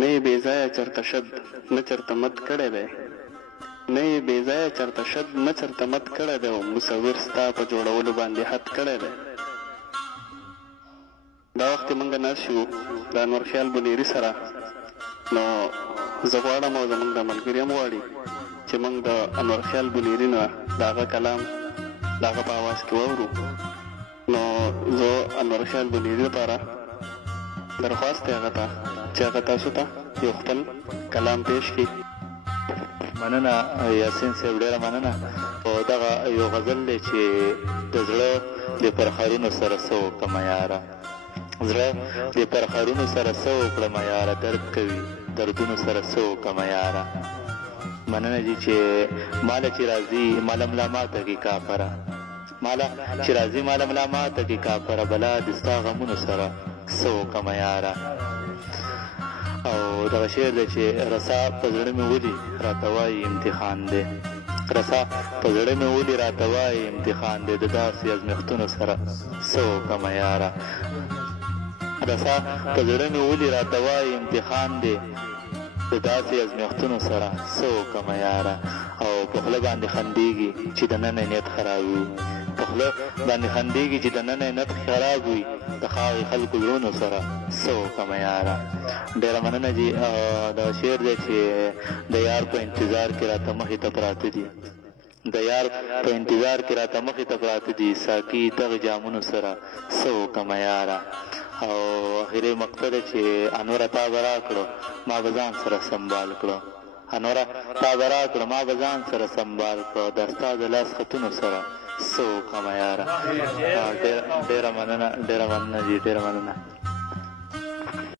نه یې بې ځایه چرته شد نه چرته مد کړی دی نه یې بې ځایه چرته شد نه چرته مد کړی دی او مصور ستا په جوړولو باندې حد کړی دی. دا وخت یې موږ ناست یو د انور خیال بنیري سره، نو زه غواړم او زموږ د ملګري هم غواړي چې موږ د انور خیال بنیري نه د هغه کلام د هغه په اواز کې واورو. نو زه انور خیال بنیري لپاره درخواست دی هغه ته چې هغه تاسو ته یو خپل کلام پیش کړي. مننه یاسین صاحب، ډېره مننه. او دغه یو غزل دی چې د زړه د پرخارونو سره څه وکړمه یاره، زړه د پرخارونو سره څه وکړمه یاره، درد کوي دردونو سره څه وکړمه یاره. مننه دي چې ماله چې راځي ماله ملا ماته کړي کافره، ماله چې راځي ماله ملا ماته کړي کافره، بلا د ستا غمونو سره څه وکړمه یاره. او دغه شعر دی چې رسا په زړه مې ولي راته وایي امتحان دی، رسا په زړه مې ولي راته وایي امتحان دی، د داسې ازمېښتونو سره څه وکړمه یاره. رسا په زړه مې ولي راته وایي امتحان دی، د داسې ازمېښتونو سره څه وکړمه یاره. او په خوله باندې خندېږي چې دننه نیت خراب وي، په خوله باندې خندېږي چې دننه نیت خراب وي، د ښاغلي خلکو زړونو سره څه وکړمه یاره. ډېره مننه دي. دا شعر دی چې د یار په انتظار کې راته مخې ته پراته دي، د یار په انتظار کې راته مخې ته پراته دي، ساقي دغه جامونو سره څه وکړمه یاره. او اخري مقطع دی چې انوره تا به راکړو ما به ځان سره سنبال کړو، انوره تا به راکړو ما به ځان سره سنبال کړو، د ستا د لاس خطونو سره څه وکړمه یاره. ډېره مننه، ډېره مننه جي، ډېره مننه.